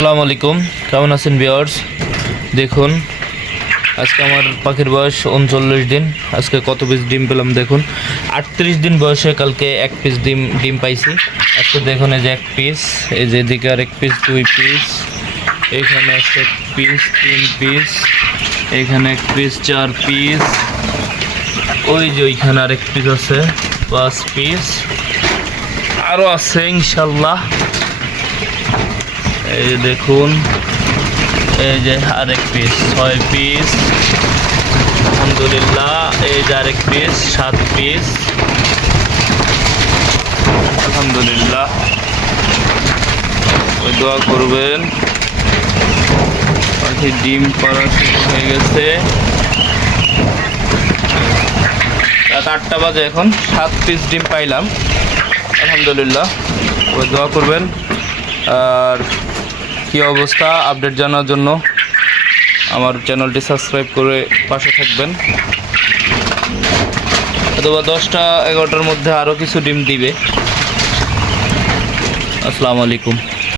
আসসালামু আলাইকুম। কেমন আছেন ভিওয়ার্স দেখুন, আজকে আমার পাখির বয়স উনচল্লিশ দিন। আজকে কত পিস ডিম পেলাম দেখুন। আটত্রিশ দিন বয়সে কালকে এক পিস ডিম ডিম পাইছি। আজকে দেখুন এই যে এক পিস এই যে এদিকে আর এক পিস দুই পিস এখানে আছে এক পিস তিন পিস এখানে এক পিস চার পিস ওই যে ওইখানে আরেক পিস আছে, পাঁচ পিস আরও আছে ইনশাল্লাহ। এই যে দেখুন, এই যে আরেক পিস ছয় পিস আলহামদুলিল্লাহ, এই যে আরেক পিস সাত পিস আলহামদুলিল্লাহ। ওই দোয়া করবেন। পাখি ডিম পাড়া হয়ে গেছে। রাত আটটা বাজে এখন, সাত পিস ডিম পাইলাম। আলহামদুলিল্লাহ। ওই দোয়া করবেন। আর কি অবস্থা? আপডেট জানার জন্য আমার চ্যানেলটি সাবস্ক্রাইব করে পাশে থাকবেন। অথবা দশটা, এগারোটার মধ্যে আরও কিছু ডিম দিবে। আসসালামু আলাইকুম।